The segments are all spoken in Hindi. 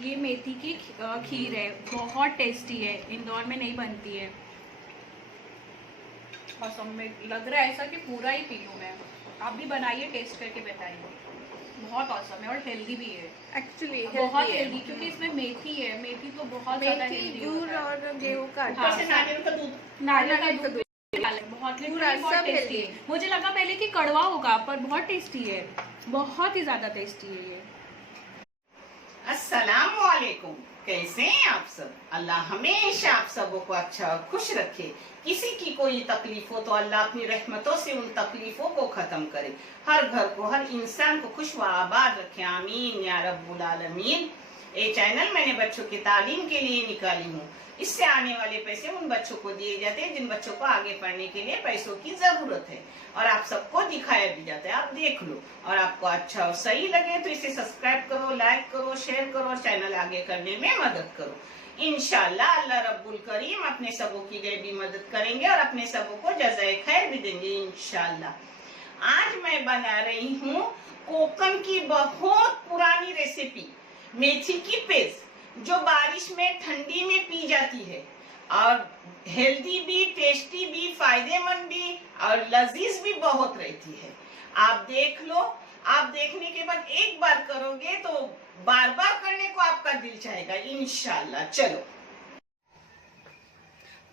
ये मेथी की खीर है, बहुत टेस्टी है, इंदौर में नहीं बनती है। बस में लग रहा है ऐसा कि पूरा ही पी लूँ मैं। आप भी बनाइए, टेस्ट करके बताइए। बहुत औसम है और हेल्दी भी है एक्चुअली, बहुत हेल्दी, क्योंकि इसमें मेथी है। मेथी तो बहुत ज़्यादा हेल्दी होता है। और गेहूं का आटा, नारियल का दूध, बहुत बहुत टेस्टी है। मुझे लगा पहले कि कड़वा होगा, पर बहुत टेस्टी है, बहुत ही ज़्यादा टेस्टी है ये। अस्सलाम वालेकुम, कैसे हैं आप सब? अल्लाह हमेशा आप सबों को अच्छा और खुश रखे। किसी की कोई तकलीफ हो तो अल्लाह अपनी रहमतों से उन तकलीफों को खत्म करे। हर घर को, हर इंसान को खुश व आबाद रखे, आमीन या रब्बुल आलमीन। ये चैनल मैंने बच्चों की तालीम के लिए निकाली हूँ। इससे आने वाले पैसे उन बच्चों को दिए जाते हैं जिन बच्चों को आगे पढ़ने के लिए पैसों की जरूरत है, और आप सबको दिखाया भी जाता है। आप देख लो, और आपको अच्छा और सही लगे तो इसे सब्सक्राइब करो, लाइक करो, शेयर करो, और चैनल आगे करने में मदद करो। इंशाल्लाह अल्लाह रब्बुल करीम अपने सबों की गैबी मदद करेंगे और अपने सबों को जज़ाए खैर भी देंगे इंशाल्लाह। आज मैं बना रही हूँ कोकम की बहुत पुरानी रेसिपी, मेथी की पेस्ट, जो बारिश में ठंडी में पी जाती है, और हेल्दी भी, टेस्टी भी, फायदेमंद भी, और लजीज भी बहुत रहती है। आप देख लो, आप देखने के बाद एक बार करोगे तो बार बार करने को आपका दिल चाहेगा इंशाल्लाह। चलो,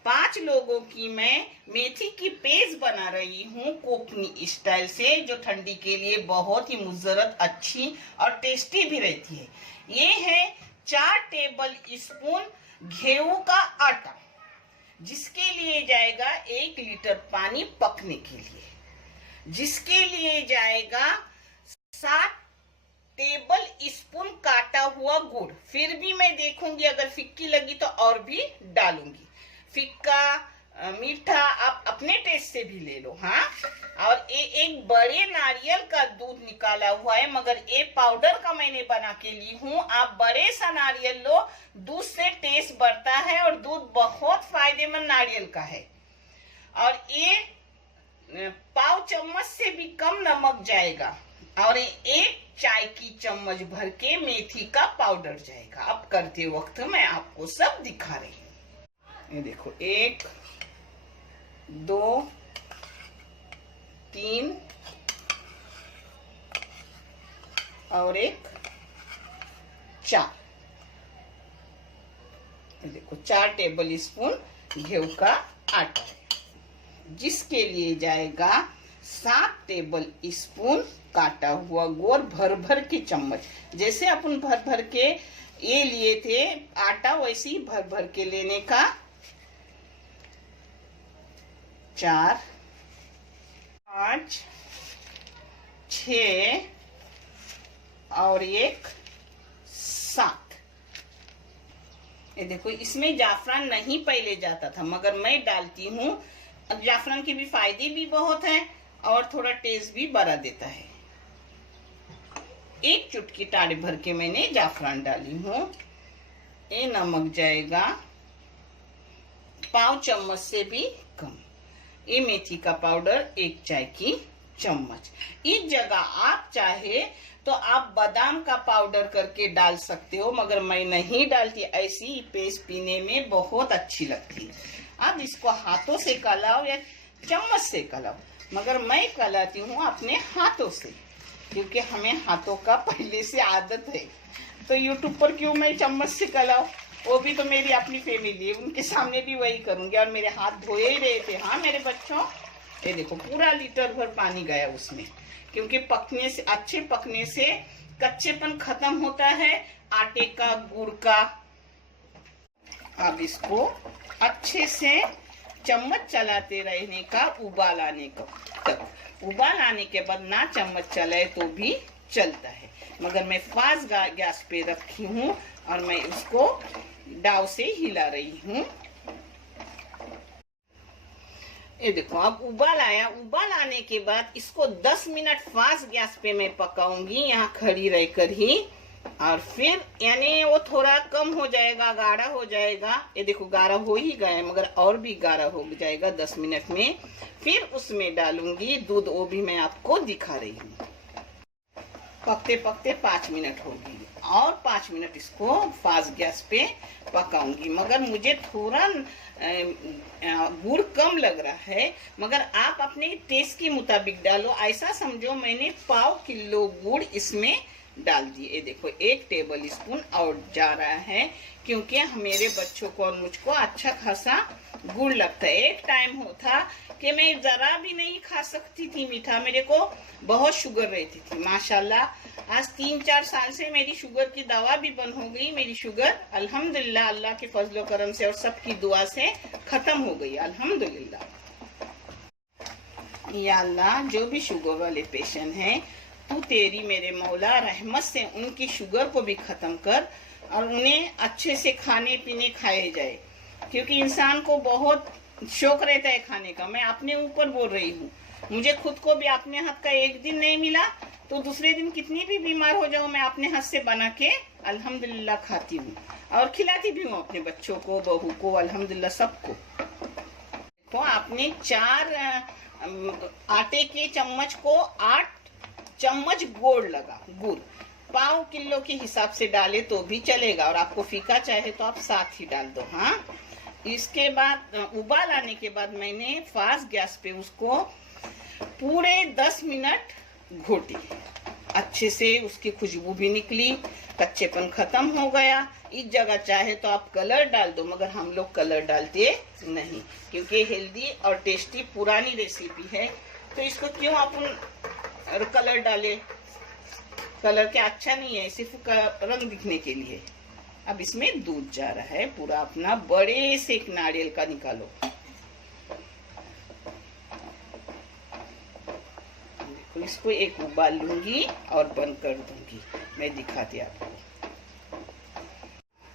5 लोगों की मैं मेथी की पेस्ट बना रही हूँ कोकनी स्टाइल से, जो ठंडी के लिए बहुत ही मुजरत, अच्छी और टेस्टी भी रहती है। ये है 4 टेबल स्पून गेहूं का आटा, जिसके लिए जाएगा 1 लीटर पानी पकने के लिए, जिसके लिए जाएगा 7 टेबल स्पून काटा हुआ गुड़। फिर भी मैं देखूंगी, अगर फिक्की लगी तो और भी डालूंगी। फिक्का मीठा आप अपने टेस्ट से भी ले लो, हाँ। और एक बड़े नारियल का दूध निकाला हुआ है, मगर ये पाउडर का मैंने बना के ली हूँ। आप बड़े सा नारियल लो, दूध से टेस्ट बढ़ता है, और दूध बहुत फायदेमंद नारियल का है। और ये पाव चम्मच से भी कम नमक जाएगा, और 1 चाय की चम्मच भर के मेथी का पाउडर जाएगा। अब करते वक्त मैं आपको सब दिखा रही हूँ। ये देखो, 1 2 3 और 1 4। ये देखो, 4 टेबल स्पून गेहूं का आटा है, जिसके लिए जाएगा 7 टेबल स्पून काटा हुआ गुड़, भर भर के चम्मच। जैसे अपन भर भर के ये लिए थे आटा, वैसे ही भर भर के लेने का। 4 5 6 और 1 7। ये देखो, इसमें जाफरान नहीं पहले जाता था, मगर मैं डालती हूँ। अब जाफरान के भी फायदे भी बहुत हैं, और थोड़ा टेस्ट भी बढ़ा देता है। 1 चुटकी ताड़ी भर के मैंने जाफरान डाली हूँ। ये नमक जाएगा पाव चम्मच से भी कम। ये मेथी का पाउडर 1 चाय की चम्मच। इस जगह आप चाहे तो आप बादाम का पाउडर करके डाल सकते हो, मगर मैं नहीं डालती। ऐसी पेस्ट पीने में बहुत अच्छी लगती है। आप इसको हाथों से कलाओ या चम्मच से कलाओ, मगर मैं कलाती हूँ अपने हाथों से, क्योंकि हमें हाथों का पहले से आदत है। तो यूट्यूब पर क्यों मैं चम्मच से कलाऊं? वो भी तो मेरी अपनी फैमिली है, उनके सामने भी वही करूंगी। और मेरे हाथ धोए ही रहे थे, हाँ मेरे बच्चों। ये देखो, पूरा लीटर भर पानी गया उसमें, क्योंकि पकने से, अच्छे पकने से कच्चेपन खत्म होता है आटे का, गुड़ का। अब इसको अच्छे से चम्मच चलाते रहने का, उबाल आने तक। उबाल आने के बाद ना चम्मच चलाए तो भी चलता है, मगर मैं फास्ट गैस पे रखी हूँ, और मैं उसको डाव से हिला रही हूँ। ये देखो, अब उबाल आया। उबाल आने के बाद इसको 10 मिनट फास्ट गैस पे मैं पकाऊंगी, यहाँ खड़ी रहकर ही। और फिर यानी वो थोड़ा कम हो जाएगा, गाढ़ा हो जाएगा। ये देखो, गाढ़ा हो ही गया है, मगर और भी गाढ़ा हो जाएगा 10 मिनट में। फिर उसमें डालूंगी दूध, वो भी मैं आपको दिखा रही हूँ। पकते पकते 5 मिनट हो गई और 5 मिनट इसको फास्ट गैस पे पकाऊंगी। मगर मुझे थोड़ा गुड़ कम लग रहा है, मगर आप अपने टेस्ट के मुताबिक डालो। ऐसा समझो मैंने 1/4 किलो गुड़ इसमें डाल दिए। देखो 1 टेबल स्पून और जा रहा है, क्योंकि मेरे बच्चों को और मुझको अच्छा खासा गुड़ लगता है। एक टाइम होता कि मैं जरा भी नहीं खा सकती थी मीठा, मेरे को बहुत शुगर रहती थी। माशाल्लाह आज 3-4 साल से मेरी शुगर की दवा भी बंद हो गई। मेरी शुगर अल्हम्दुलिल्लाह अल्लाह के फजलो करम से और सबकी दुआ से खत्म हो गई अल्हम्दुलिल्लाह। या अल्लाह, जो भी शुगर वाले पेशेंट हैं, तू तेरी मेरे मौला रहमत से उनकी शुगर को भी खत्म कर और उन्हें अच्छे से खाने पीने खाए जाए, क्योंकि इंसान को बहुत शौक रहता है खाने का। मैं अपने ऊपर बोल रही हूँ, मुझे खुद को भी अपने हाथ का एक दिन नहीं मिला तो दूसरे दिन कितनी भी बीमार हो जाऊँ, मैं अपने हाथ से बना के अल्हम्दुलिल्लाह खाती हूँ और खिलाती भी हूँ अपने बच्चों को, बहू को, अल्हम्दुलिल्लाह सबको। तो आपने 4 आटे के चम्मच को 8 चम्मच गुड़ लगा। गुड़ 1/4 किलो के हिसाब से डाले तो भी चलेगा, और आपको फीका चाहे तो आप साथ ही डाल दो। हाँ, इसके बाद उबाल आने के बाद मैंने फास्ट गैस पे उसको पूरे 10 मिनट घोटी। अच्छे से उसकी खुशबू भी निकली, कच्चेपन खत्म हो गया। इस जगह चाहे तो आप कलर डाल दो, मगर हम लोग कलर डालते नहीं, क्योंकि हेल्दी और टेस्टी पुरानी रेसिपी है, तो इसको क्यों अपन कलर डाले। कलर क्या अच्छा नहीं है, सिर्फ रंग दिखने के लिए। अब इसमें दूध जा रहा है पूरा अपना, बड़े से एक नारियल का निकालो। देखो इसको एक उबाल लूंगी और बंद कर दूंगी, मैं दिखाती आपको।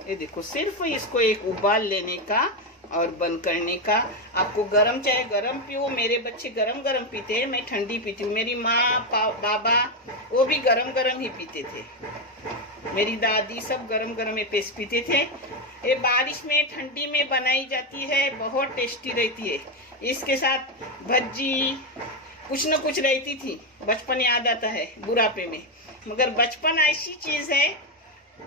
ये देखो सिर्फ इसको एक उबाल लेने का और बंद करने का। आपको गरम चाहे गरम पियो, मेरे बच्चे गरम गरम पीते हैं, मैं ठंडी पीती हूँ। मेरी माँ बाबा वो भी गरम गरम ही पीते थे, मेरी दादी सब गरम गरम ये पेस्ट पीते थे। ये बारिश में ठंडी में बनाई जाती है, बहुत टेस्टी रहती है। इसके साथ भज्जी कुछ न कुछ रहती थी। बचपन याद आता है बुढ़ापे में, मगर बचपन ऐसी चीज है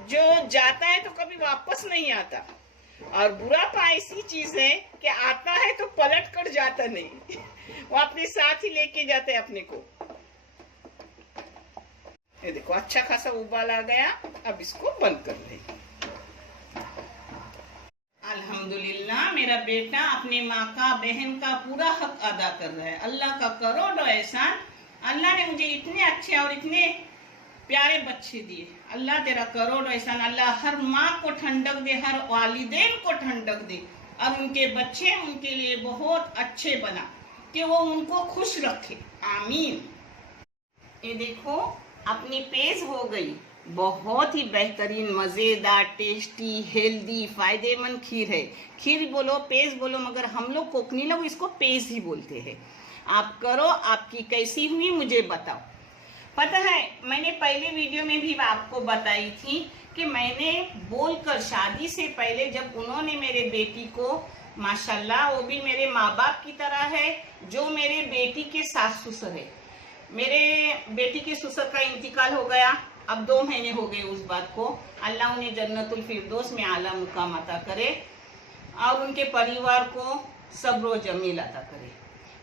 जो जाता है तो कभी वापस नहीं आता, और बुढ़ापा ऐसी चीज है कि आता है तो पलट कर जाता नहीं वो अपने साथ ही लेके जाते हैं अपने को। ये देखो अच्छा खासा उबाल आ गया, अब इसको बंद कर ले। अल्हम्दुलिल्लाह मेरा बेटा अपने माँ का, बहन का पूरा हक अदा कर रहा है। अल्लाह का करोड़ों एहसान, अल्लाह ने मुझे इतने अच्छे और इतने प्यारे बच्चे दिए। अल्लाह तेरा करोड़ एहसान। अल्लाह हर माँ को ठंडक दे, हर वालिदैन को ठंडक दे, और उनके बच्चे उनके लिए बहुत अच्छे बना, कि वो उनको खुश रखे, आमीन। ये देखो अपनी पेज हो गई, बहुत ही बेहतरीन, मजेदार, टेस्टी, हेल्दी, फायदेमंद खीर है। खीर बोलो, पेज बोलो, मगर हम लोग कोकनी लोग इसको पेज ही बोलते हैं। आप करो, आपकी कैसी हुई मुझे बताओ। पता है मैंने पहले वीडियो में भी आपको बताई थी कि मैंने बोलकर शादी से पहले, जब उन्होंने मेरे बेटी को, माशाल्लाह वो भी मेरे माँ बाप की तरह है, जो मेरे बेटी के सास ससुर है। मेरे बेटी के ससुर का इंतकाल हो गया, अब 2 महीने हो गए उस बात को। अल्लाह उन्हें जन्नतुल फिरदौस में आला मुकाम अता करे, और उनके परिवार को सब्र जमील अता करे।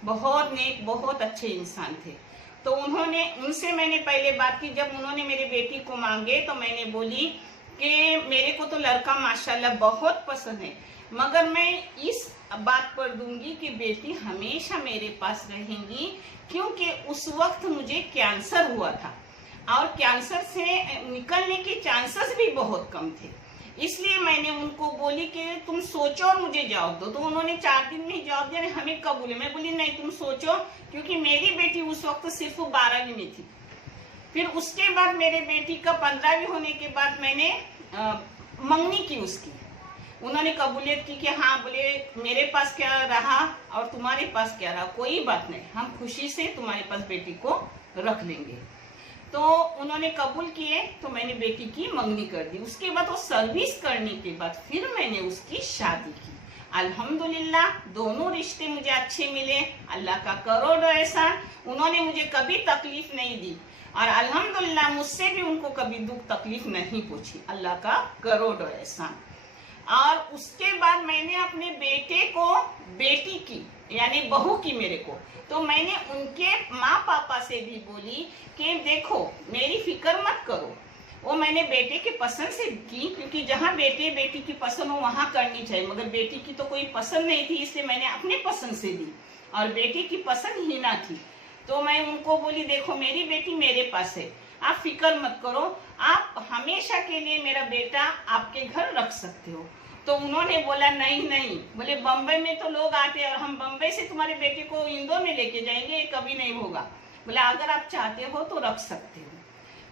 बहुत नेक, बहुत अच्छे इंसान थे। तो उनसे मैंने पहले बात की, जब उन्होंने मेरे बेटी को मांगे तो मैंने बोली कि मेरे को तो लड़का माशाल्लाह बहुत पसंद है, मगर मैं इस बात पर दूंगी कि बेटी हमेशा मेरे पास रहेंगी, क्योंकि उस वक्त मुझे कैंसर हुआ था और कैंसर से निकलने के चांसेस भी बहुत कम थे। इसलिए मैंने उनको बोली कि तुम सोचो और मुझे जवाब दो। तो उन्होंने 4 दिन में जवाब दिया, हमें कबूल है। मैं बोली नहीं, तुम सोचो, क्योंकि मेरी बेटी उस वक्त सिर्फ 12वीं में थी। फिर उसके बाद मेरे बेटी का 15वीं होने के बाद मैंने मंगनी की उसकी। उन्होंने कबूलियत की कि हाँ, बोले मेरे पास क्या रहा और तुम्हारे पास क्या रहा, कोई बात नहीं, हम खुशी से तुम्हारे पास बेटी को रख लेंगे। तो उन्होंने कबूल किए, तो मैंने बेटी की मंगनी कर दी। उसके बाद वो सर्विस करने के बाद फिर मैंने उसकी शादी की, अल्हम्दुलिल्लाह दोनों रिश्ते मुझे अच्छे मिले, अल्लाह का करोड़ों एहसान। उन्होंने मुझे कभी तकलीफ नहीं दी और अल्हम्दुलिल्लाह मुझसे भी उनको कभी दुख तकलीफ नहीं पूछी, अल्लाह का करोड़ों एहसान। और उसके बाद मैंने अपने बेटे को, बेटी की यानी बहू की मेरे को, तो मैंने उनके माँ पापा से भी बोली कि देखो मेरी फिक्र मत करो। वो मैंने बेटे के पसंद से की, क्योंकि जहाँ बेटे बेटी की पसंद हो वहाँ करनी चाहिए, मगर बेटी की तो कोई पसंद नहीं थी, इसलिए मैंने अपने पसंद से दी और बेटी की पसंद ही ना थी। तो मैं उनको बोली देखो मेरी बेटी मेरे पास है, आप फिक्र मत करो, आप हमेशा के लिए मेरा बेटा आपके घर रख सकते हो। तो उन्होंने बोला नहीं नहीं, बोले बम्बई में तो लोग आते हैं और हम बम्बई से तुम्हारे बेटे को इंदौर में लेके जाएंगे, ये कभी नहीं होगा। बोले अगर आप चाहते हो तो रख सकते हो,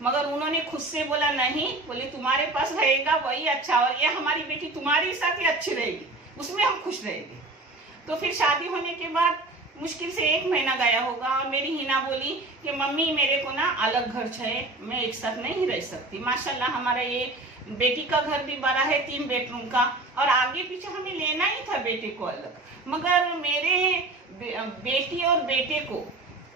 मगर उन्होंने खुद से बोला नहीं, बोले तुम्हारे पास रहेगा वही अच्छा, और ये हमारी बेटी तुम्हारे साथ ही अच्छी रहेगी, उसमें हम खुश रहेंगे। तो फिर शादी होने के बाद मुश्किल से 1 महीना गया होगा और मेरी हिना बोली कि मम्मी मेरे को ना अलग घर चाहिए, मैं एक साथ नहीं रह सकती। माशाल्लाह हमारा ये बेटी का घर भी बड़ा है, 3 बेडरूम का, और आगे पीछे हमें लेना ही था बेटे को अलग, मगर मेरे बेटी और बेटे को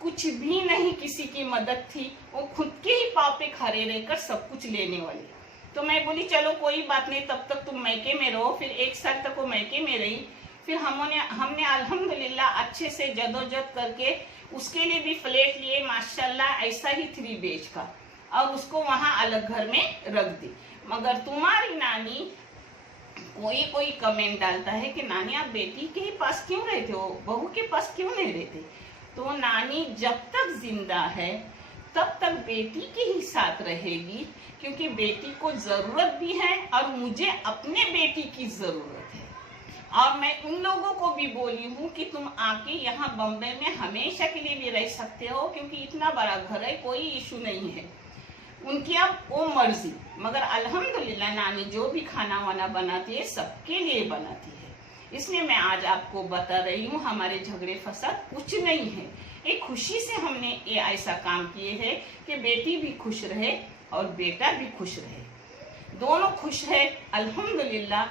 कुछ भी नहीं किसी की मदद थी, वो खुद के ही पाँव पे खड़े रहकर सब कुछ लेने वाले। तो मैं बोली चलो कोई बात नहीं, तब तक तुम मैके में रहो। फिर 1 साल तक वो मैके में रही। फिर हमने अल्हम्दुलिल्लाह अच्छे से जदोजहद करके उसके लिए भी फ्लैट लिए, माशाल्लाह ऐसा ही 3 BH का, और उसको वहाँ अलग घर में रख दी। मगर तुम्हारी नानी, कोई कमेंट डालता है कि नानी आप बेटी के ही पास क्यों रहते हो, बहू के पास क्यों नहीं रहते। तो नानी जब तक जिंदा है तब तक बेटी के ही साथ रहेगी, क्योंकि बेटी को जरूरत भी है और मुझे अपने बेटी की जरूरत है। और मैं उन लोगों को भी बोली हूँ कि तुम आके यहाँ बम्बई में हमेशा के लिए भी रह सकते हो, क्योंकि इतना बड़ा घर है, कोई इशू नहीं है। उनकी अब वो मर्जी, मगर अल्हम्दुलिल्लाह नानी जो भी खाना वाना बनाती है सबके लिए बनाती है। इसलिए मैं आज आपको बता रही हूँ हमारे झगड़े फसाद कुछ नहीं है, एक खुशी से हमने ये ऐसा काम किए हैं कि बेटी भी खुश रहे और बेटा भी खुश रहे, दोनों खुश है अल्हम्दुलिल्लाह।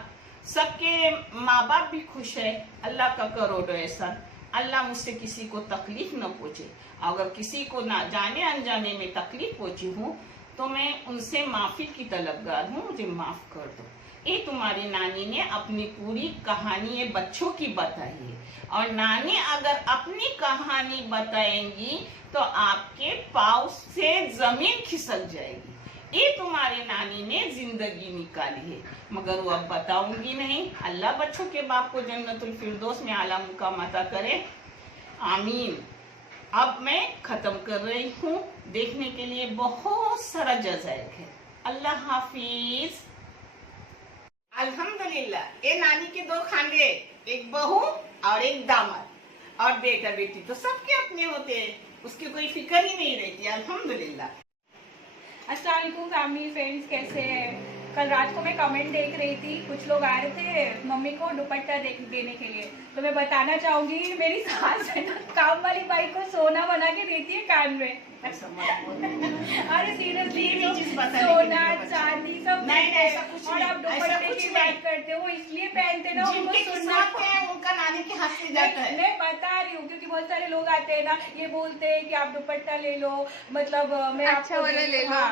सबके माँ बाप भी खुश है, अल्लाह का करोड़ों एहसान। अल्लाह मुझसे किसी को तकलीफ न पहुँचे, अगर किसी को ना जाने अनजाने में तकलीफ पहुँची हूँ तो मैं उनसे माफी की तलबगार हूँ, मुझे माफ कर दो। ये तुम्हारी नानी ने अपनी पूरी कहानी ये बच्चों की बताई है, और नानी अगर अपनी कहानी बताएंगी तो आपके पाँव से जमीन खिसक जाएगी। ये तुम्हारी नानी ने जिंदगी निकाली है, मगर वो अब बताऊंगी नहीं। अल्लाह बच्चों के बाप को जन्नतुल फिरदौस में आला मुकाम अता करे, आमीन। अब मैं खत्म कर रही हूँ, देखने के लिए बहुत सारा जज़ायक है। अल्लाह हाफिज। अल्हम्दुलिल्लाह ये नानी के 2 खांडे, एक बहू और एक दामाद, और बेटा बेटी तो सबके अपने होते हैं, उसकी कोई फिक्र ही नहीं रहती। अल्हम्दुलिल्लाह। अस्सलाम वालेकुम फैमिली फ्रेंड्स, कैसे हैं। कल रात को मैं कमेंट देख रही थी, कुछ लोग आए थे मम्मी को दुपट्टा देने के लिए, तो मैं बताना चाहूंगी मेरी सास है ना काम वाली बाई को सोना बना के देती है कान में। अरे सीरियसली सोना चांदी सब और आप दुपट्टे की बात करते हो, इसलिए पहनते ना उनको सुनना उनका नानी के हाथ से जाता है। मैं बता रही हूँ क्योंकि बहुत सारे लोग आते हैं ना, ये बोलते हैं कि आप दुपट्टा ले लो, मतलब मैं अच्छा वाला ले लो।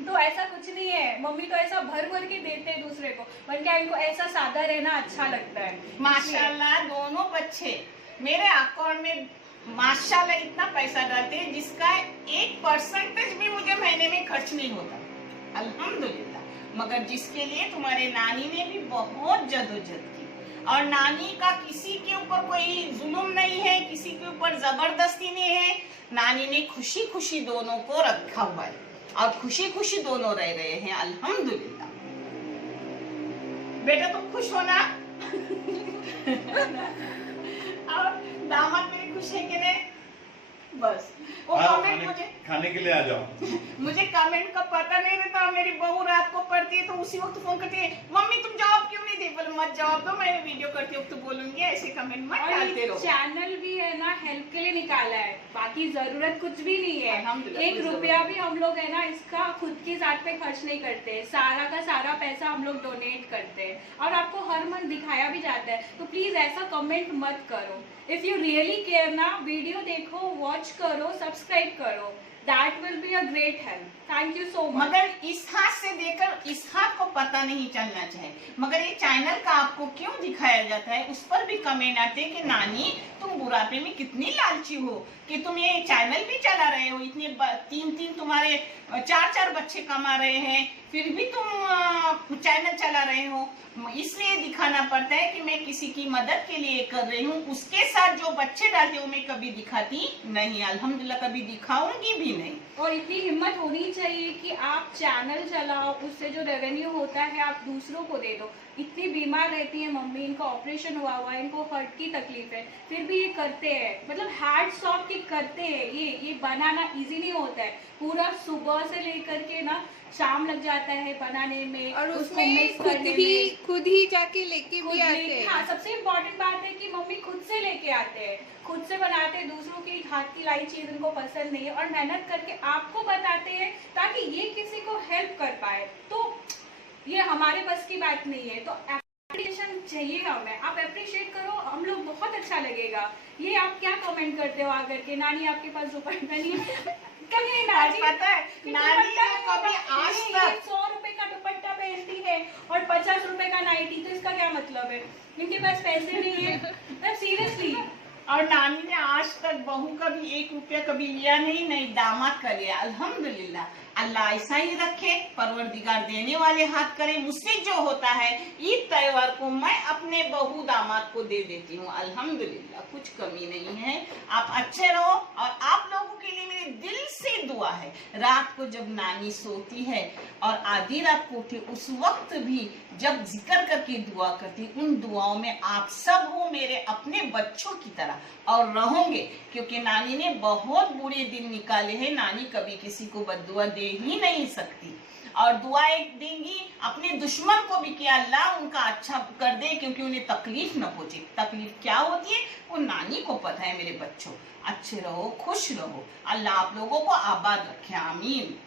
तो ऐसा कुछ नहीं है, मम्मी तो ऐसा भर भर के देते हैं दूसरे को, बल्कि इनको ऐसा सादा रहना अच्छा लगता है। माशाल्लाह दोनों बच्चे मेरे अकाउंट में माशाल्लाह इतना पैसा डालते हैं जिसका 1% भी मुझे महीने में खर्च नहीं होता, अल्हम्दुलिल्लाह। मगर जिसके लिए तुम्हारे नानी ने भी बहुत जदोजहद की, और नानी का किसी के ऊपर कोई जुल्म नहीं है, किसी के ऊपर जबरदस्ती नहीं है। नानी ने खुशी खुशी दोनों को रखा हुआ है और खुशी खुशी दोनों रह रहे हैं, अल्हम्दुलिल्लाह। बेटा तुम खुश हो ना? और दामाद मेरे खुश है कि नहीं? बस वो कमेंट मुझे खाने के लिए आ जाओ। मुझे कमेंट का पता नहीं रहता। मेरी बहू रात को पढ़ती है तो उसी वक्त फोन करती है, मम्मी तुम जवाब क्यों नहीं दे? बोले मत जवाब दो, मैं वीडियो करती हूँ तो बोलूंगी, ऐसे कमेंट मत डालते रहो। चैनल भी है ना हेल्प के लिए निकाला है, बाकी जरूरत कुछ भी नहीं है। 1 रुपया भी हम लोग है ना इसका खुद की जात पे खर्च नहीं करते, सारा का सारा पैसा हम लोग डोनेट करते हैं और आपको हर मंथ दिखाया भी जाता है। तो प्लीज ऐसा कमेंट मत करो। इफ यू रियली केयर ना, वीडियो देखो, वॉच करो, सब्सक्राइब करो, that will be a great help. Thank you so much. मगर इस हाथ से देखकर इस हाथ को पता नहीं चलना चाहिए। मगर ये चैनल का आपको क्यों दिखाया जाता है, उस पर भी कमेंट आते हैं कि नानी तुम बुढ़ापे में कितनी लालची हो कि तुम ये चैनल भी चला रहे हो, इतने 3 तुम्हारे 4 बच्चे कमा रहे हैं, फिर भी तुम चैनल चला रहे हो। इसलिए दिखाना पड़ता है कि मैं किसी की मदद के लिए कर रही हूँ। उसके साथ जो बच्चे डालते हो मैं कभी दिखाती नहीं, अल्हम्दुलिल्लाह कभी दिखाऊंगी भी नहीं। और इतनी हिम्मत होनी चाहिए कि आप चैनल चलाओ, उससे जो रेवेन्यू होता है आप दूसरों को दे दो। इतनी बीमार रहती है मम्मी, इनका ऑपरेशन हुआ हुआ है, इनको हार्ट की तकलीफ है, फिर भी ये करते हैं, मतलब हैट्स ऑफ कि करते हैं। ये बनाना इजी नहीं होता है, पूरा सुबह से लेकर के ना शाम लग जाता है बनाने में, और उसको उसमें मिक्स करने में। खुद ही जाके लेके भी आते हैं। हाँ, सबसे इम्पोर्टेंट बात है कि मम्मी खुद से लेके आते हैं, खुद से बनाते हैं, दूसरों की हाथ की लाई चीज उनको पसंद नहीं है और मेहनत करके आपको बताते हैं ताकि ये किसी को हेल्प कर पाए। तो ये हमारे बस की बात नहीं है, तो एप्रिशिएशन चाहिए हमें, आप अप्रिशिएट करो, हम लोग बहुत अच्छा लगेगा। ये आप क्या कमेंट करते हो आकर के, नानी आपके पास दुपट्टा नहीं है? कभी नानी पता है नानी ने कभी आज तक 100 रुपए का दुपट्टा पहनती है और 50 रुपए का नाइटी, तो इसका क्या मतलब है? इनके पास पैसे नहीं है सीरियसली। और नानी ने आज तक बहू का भी 1 रुपया कभी लिया नहीं दामाद का लिया। अल्हम्दुलिल्लाह, अल्लाह ऐसा ही रखे, परवरदिगार देने वाले हाथ करे। मुझसे जो होता है ईद त्योहार को मैं अपने बहू दामाद को दे देती हूँ। अल्हम्दुलिल्लाह कुछ कमी नहीं है। आप अच्छे रहो और आप लोगों के लिए मेरे दिल से दुआ है। रात को जब नानी सोती है और आधी रात को उठे, उस वक्त भी जब जिक्र करके दुआ करती, उन दुआओं में आप सब हो मेरे अपने बच्चों की तरह और रहोगे, क्योंकि नानी ने बहुत बुरे दिन निकाले हैं। नानी कभी किसी को बद्दुआ दे ही नहीं सकती और दुआएं देंगी अपने दुश्मन को भी कि अल्लाह उनका अच्छा कर दे, क्योंकि उन्हें तकलीफ न पहुंचे। तकलीफ क्या होती है वो नानी को पता है। मेरे बच्चों अच्छे रहो, खुश रहो, अल्लाह आप लोगों को आबाद रखे, आमीन।